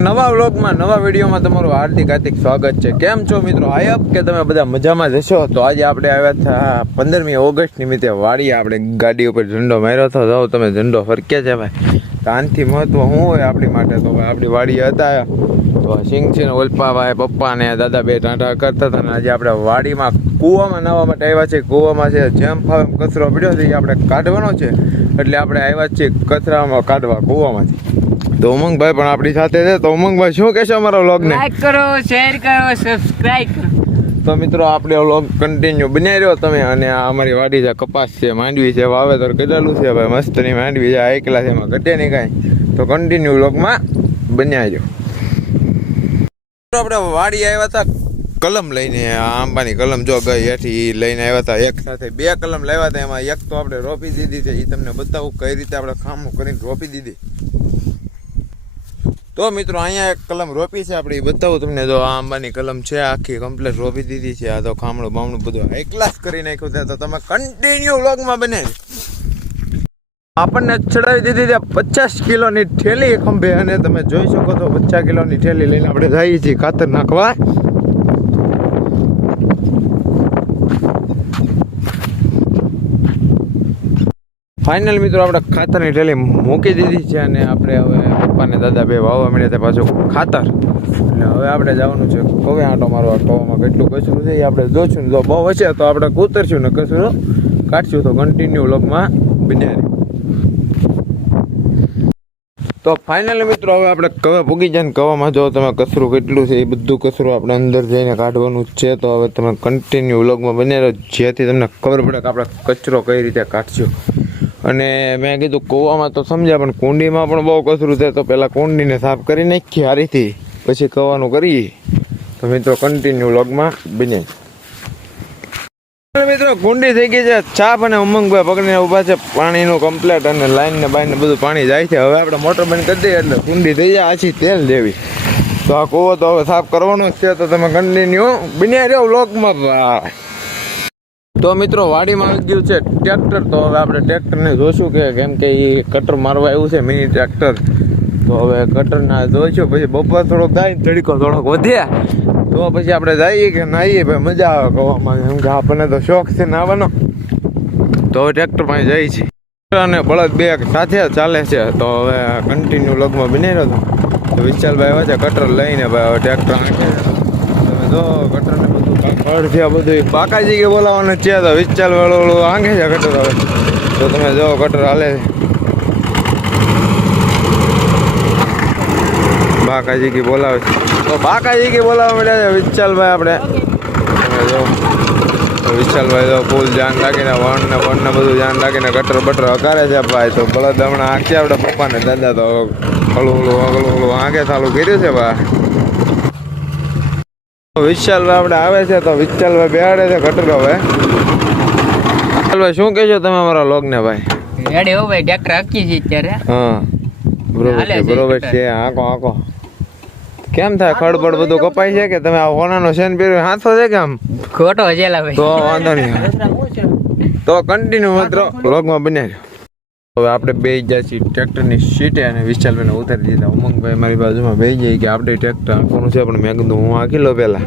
નવા વ્લોગમાં નવા વિડીયોમાં તમારું હાર્દિક સ્વાગત છે। કેમ છો મિત્રો? આઈ હોપ કે તમે બધા મજામાં જ હશો। તો આજે આપણે આવ્યા હતા 15મી ઓગસ્ટ નિમિત્તે વાડીએ આપણે ગાડી ઉપર ઝંડો માર્યો હતો। જાઓ તમે ઝંડો ફરક્યા છે ભાઈ। તો આનાથી મહત્વ શું હોય આપણી માટે? તો આપણી વાડીએ હતા તો સિંગ છે ને ઓલપા ભાઈ પપ્પા ને દાદા બે ટાંટા કરતા હતા ને આજે આપણે વાડીમાં કૂવામાં નાહવા માટે આવ્યા છે। કૂવામાં છે જેમ ફાવે કચરો પડ્યો છે એ આપણે કાઢવાનો છે, એટલે આપણે આવ્યા છીએ કચરામાં કાઢવા કૂવામાંથી। તો ઉમંગભાઈ પણ આપણી સાથે છે। તો ઉમંગભાઈ શું કહેશો અમારા વ્લોગને? લાઈક કરો, શેર કરો, સબસ્ક્રાઇબ કરો। તો મિત્રો આપણે વ્લોગ કન્ટિન્યુ બનાવી રહ્યો તમે। અને આ અમારી વાડી છે, કપાસ છે, માંડવી છે, વાવેતર કરેલું છે ભાઈ, મસ્તની માંડવી છે, આ એકલા છે, એમાં ઘટે નહીં કાંઈ। તો કન્ટિન્યુ વ્લોગમાં બનાવી રહ્યો। આપણે વાડી આવ્યા હતા કલમ લઈને, આ આંબાની કલમ જો ગઈ હેઠી લઈને આવ્યા હતા। એક સાથે બે કલમ લાવ્યા હતા, એમાં એક તો આપણે રોપી દીધી છે, એ તમને બતાવું કઈ રીતે આપણે ખામણું કરીને રોપી દીધી। તો મિત્રો અહીંયા એક કલમ રોપી છે આપણે, એ બતાવું તમને। જો આ આંબાની કલમ છે, આખી કમ્પ્લીટ રોપી દીધી છે। આ તો ખામણું બામણું બધું હાઈ ક્લાસ કરી નાખ્યું છે। તો તમે કન્ટિન્યુ વ્લોગમાં બને આપણને ચડાવી દીધી છે 50 કિલોની થેલી ખંભે, અને તમે જોઈ શકો છો 50 કિલોની થેલી લઈને આપણે જઈએ છીએ ખાતર નાખવા। ફાઇનલ મિત્રો આપણે ખાતરની થેલી મૂકી દીધી છે, અને આપણે હવે પપ્પા ને દાદા બે વાવવા મળ્યા હતા પાછું ખાતર। એટલે હવે આપણે જવાનું છે કવે આંટો મારવા। કવામાં કેટલું કચરું છે એ આપણે જોઈશું, જો બહુ હશે તો આપણે કૂતરશું ને કચરો કાઢશું। તો કન્ટિન્યુ વ્લોગમાં બન્યા। તો ફાઇનલી મિત્રો હવે આપણે કવે પૂગી જાય ને કવામાં જો તમે કચરું કેટલું છે એ બધું કચરું આપણે અંદર જઈને કાઢવાનું જ છે। તો હવે તમે કન્ટિન્યુ વ્લોગમાં બને રહો, જેથી તમને ખબર પડે કે આપણે કચરો કઈ રીતે કાઢશું। અને મેં કીધું કૂવામાં તો સમજ્યા, પણ કુંડીમાં પણ બહુ કચરું છે। તો પહેલાં કુંડીને સાફ કરી નાખીએ હારીથી, પછી કવાનું કરીએ। તો મિત્રો કન્ટિન્યુ વ્લોગમાં બને। મિત્રો કુંડી થઈ ગઈ છે છાપ, અને ઉમંગભાઈ પકડીને ઊભા છે પાણીનું કમ્પ્લેટ, અને લાઈન ને બાઈન ને બધું પાણી જાય છે। હવે આપણે મોટર બંધ કરી દઈએ એટલે કુંડી થઈ જાય આછી તેલ જેવી। તો આ કૂવો તો હવે સાફ કરવાનો જ છે। તો તમે કન્ટિન્યુ બન્યા રહ્યો વ્લોગમાં ભાઈ। તો મિત્રો વાડીમાં આવી ગયું છે ટ્રેક્ટર। તો હવે આપણે ટ્રેક્ટરને જોઈશું કે કેમ કે એ કટર મારવા આવ્યું છે મિની ટ્રેક્ટર। તો હવે કટરના જોઈશું, પછી બપોર થોડોક થાય, તડકો થોડોક વધે તો પછી આપણે જઈએ કે નાહીએ ભાઈ, મજા આવે કહેવામાં, કેમ કે આપણને તો શોખ છે નાવાનો। તો હવે ટ્રેક્ટર પાસે જઈએ છીએ, અને બળદ બે સાથે ચાલે છે। તો હવે કન્ટિન્યુ લગમાં બની રહ્યો તો વિશાલભાઈ આવે છે કટર લઈને ભાઈ, હવે ટ્રેક્ટર આંકે તમે જો કટરને બધું કાકડ છે બધું બાકાજી કે બોલાવવાનું છે। તો વિશાલ વાળું આંગે છે કટર હવે। તો તમે જો કટર હાલે છે, બાકાજી કી બોલાવે છે। તો બાકાજી કી બોલાવવા મળ્યા છે વિશાલભાઈ આપણે। તમે જો વિશાલભાઈ તો ફૂલ ધ્યાન રાખીને વણ ને બધું ધ્યાન રાખીને કટર બટર હકારે છે ભાઈ। તો બળદ હમણાં આંખે આપણે પપ્પા ને દાદા તો હળવું આંખે ચાલુ કર્યું છે ભાઈ। વિશાલભાઈ આપણે આવે છે, તો વિશાલભાઈ બેહાડે છે કટર હવે। વિશાલભાઈ શું કહેશો તમે અમારા લોગ ને ભાઈ? રેડી હો ભાઈ, ટ્રેક્ટર હકી છે અત્યારે। હા બરોબર છે। આંકો કેમ થાય ખડબડ બધું કપાય છે કે તમે આ હોનાનો સેન પહેર્યો હાથો છે કે આમ ખોટો હજેલા ભાઈ? તો વાંધો નહીં, તો કન્ટિન્યુ માત્ર વ્લોગમાં બન્યા રહ્યો। હવે આપણે બે જાય છીએ ટ્રેક્ટરની સીટે, અને વિશાલભાઈને ઉતારી દીધા। ઉમંગભાઈ મારી બાજુમાં બે જાય કે આપણે ટ્રેક્ટર આંકવાનું છે, પણ મેં કીધું હું આંકી લો પહેલાં,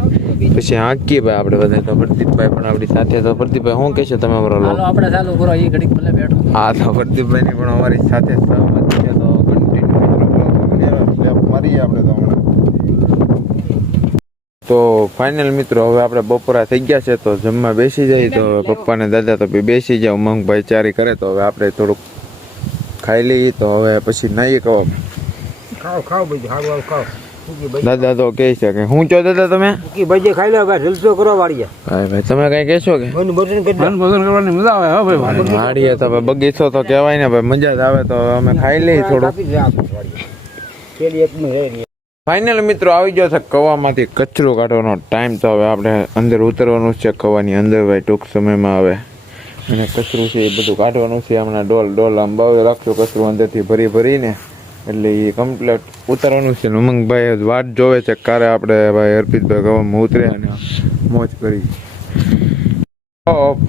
પછી આંકીએ ભાઈ આપણે બધા। તો પ્રદીપભાઈ પણ આપણી સાથે। તો પ્રદીપભાઈ શું કહેશો તમે અમારો લોગ? આપણે ચાલુ કરો, એ ઘડીક ભલે બેઠો। હા, તો પ્રદીપભાઈની પણ અમારી સાથે સહમત છે। તો કન્ટિન્યુ મારીએ આપણે તો હમણાં। તો ફાઇનલ મિત્રો હવે આપણે બપોરા થઈ ગયા છે, તો જમવા બેસી જાય। તો પપ્પા ને દાદા તો બેસી જાય, ઉમંગભાઈ ચારી કરે। તો હવે આપણે થોડુંક ખાઈ લઈએ, તો હવે પછી નાહીએ ખાઓ બધું હારું ખાઓ। દાદા તો કહે છે કે હું છો દાદા તમે ભાઈ ખાઈ લો ભાઈ, જલસો કરો વાડીએ ભાઈ। તમે કઈ કહેશો કે ભોજન કરવાની મજા આવે હો ભાઈ? વાડીએ તો બગીચો તો કહેવાય ને ભાઈ, મજા જ આવે। તો અમે ખાઈ લઈએ થોડુંક। ફાઇનલ મિત્રો આવી ગયો છે કવામાંથી કચરો કાઢવાનો ટાઈમ। તો હવે આપણે અંદર ઉતરવાનું છે કવાની અંદર ભાઈ, ટૂંક સમયમાં આવે અને કચરું છે એ બધું કાઢવાનું છે। હમણાં ડોલ આમ બાવે રાખજો કચરું અંદરથી ભરીને, એટલે એ કમ્પ્લીટ ઉતારવાનું છે। ઉમંગભાઈ વાટ જોવે છે ક્યારે આપણે ભાઈ અર્પિતભાઈ કવામાં ઉતરે અને મોજ કરી।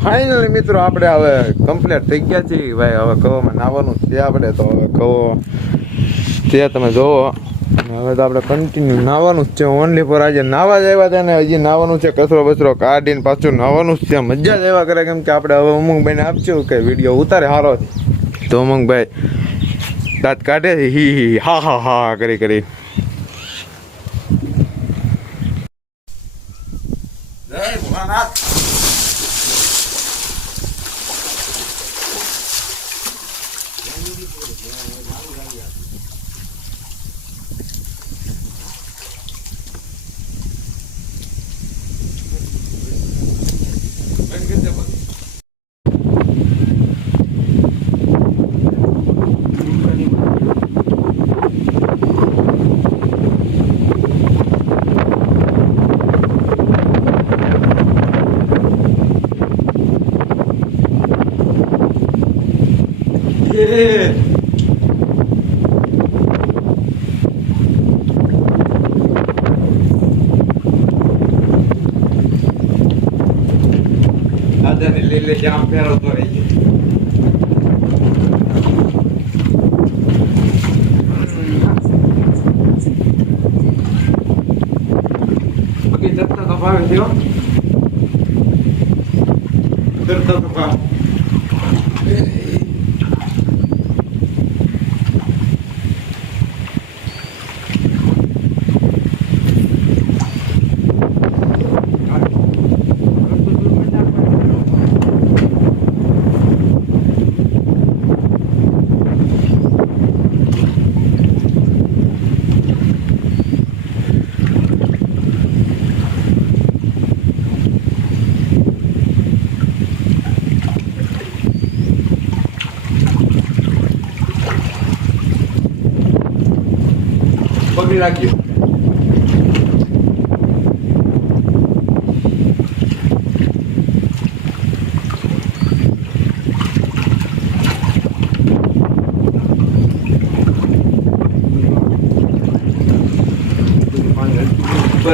ફાઇનલી મિત્રો આપણે હવે કમ્પ્લીટ થઈ ગયા છીએ ભાઈ। હવે કવામાં નાવાનું છે આપણે। તો હવે કવો તે તમે જોવો હવે તો આપણે કન્ટિન્યુ નાવાનું જ છે ઓનલી ફોર આજે નાવા જ આવ્યા હતા ને હજી નાવાનું છે કચરો બચરો કાઢીને પાછું નાવાનું જ છે મજા જ આવ્યા કરે કેમ કે આપણે હવે ઉમંગભાઈને આપશું કે વિડીયો ઉતારે સારો તો ઉમંગભાઈ દાંત કાઢે છે હી હી હા હા હા કરી કરી જય ભોળાનાથ દાદાને લઈ લે જામ ફેરવતો રહી ગયો બાકી દત્તા તો ભાવે છે હો દત્તા તો ભાવે પકડી રાખજો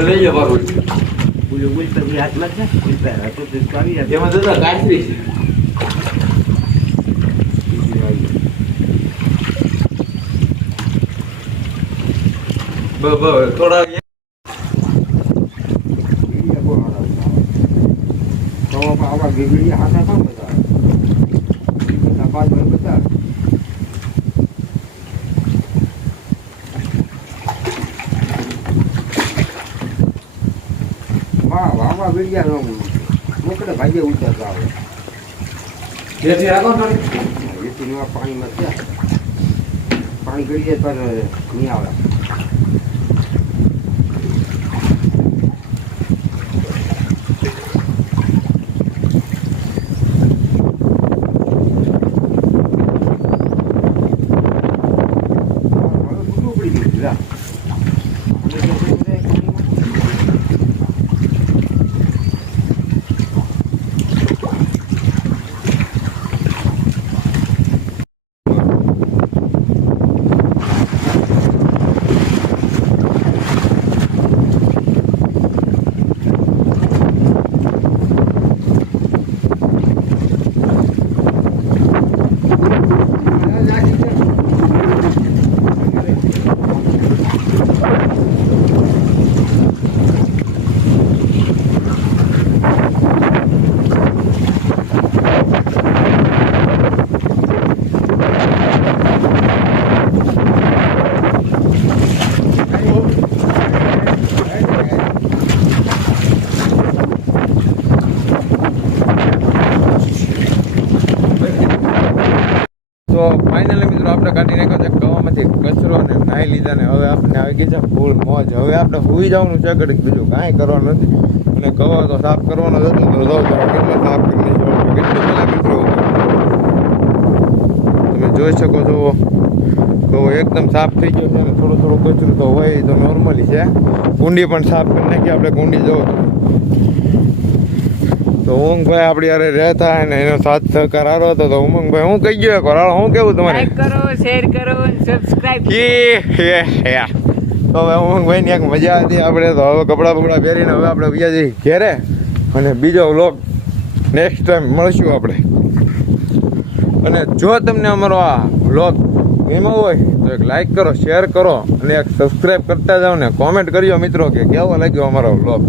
લઈ જાઓ બાબુ હાથમાં છે એમાં દાદા કાચરી છે થોડા આવા ગીગડી હાથા કામ બધા બાજુ બધા વાવા વીડિયા નો મોકળે ભાઈએ ઉતરતા આવે જેથી આગળ એથી પાણીમાં છે પાણી ગળી જાય પણ નહીં આવે તો ફાઇનલી મિત્રો આપણે કાઢી નાખ્યો છે કવામાંથી કચરો ને નાહી લીધા ને હવે આપણે આવી ગઈ છે ફૂલ મોજ હવે આપણે સુઈ જવાનું છે ઘડીક બીજું કાંઈ કરવાનું નથી અને કવા તો સાફ કરવાનો જ હતો તો કેટલો સાફ કરી નાખ્યો કેટલો પેલા મિત્રો તમે જોઈ શકો છો તો એકદમ સાફ થઈ ગયો છે અને થોડું થોડું કચરું તો હોય તો નોર્મલી છે કુંડી પણ સાફ કરી નાખી આપણે કુંડી જોવો તો ઉમંગભાઈ આપણી યારે રહેતા અને એનો સાથ સહકાર આરો હતો તો ઉમંગભાઈ હું કહી ગયો કોરાળ હું કેવું તમારે લાઈક કરો શેર કરો અને સબસ્ક્રાઇબ તો હવે ઉમંગભાઈની એક મજા હતી આપણે તો હવે કપડાં બપડા પહેરીને હવે આપણે બીજા જઈ ઘેરે અને બીજો વ્લોગ નેક્સ્ટ ટાઈમ મળશું આપણે અને જો તમને અમારો આ વ્લોગ ગમ્યો હોય તો એક લાઈક કરો, શેર કરો અને એક સબસ્ક્રાઈબ કરતા જાઓ ને કોમેન્ટ કરજો મિત્રો કે કેવો લાગ્યો અમારો વ્લોગ.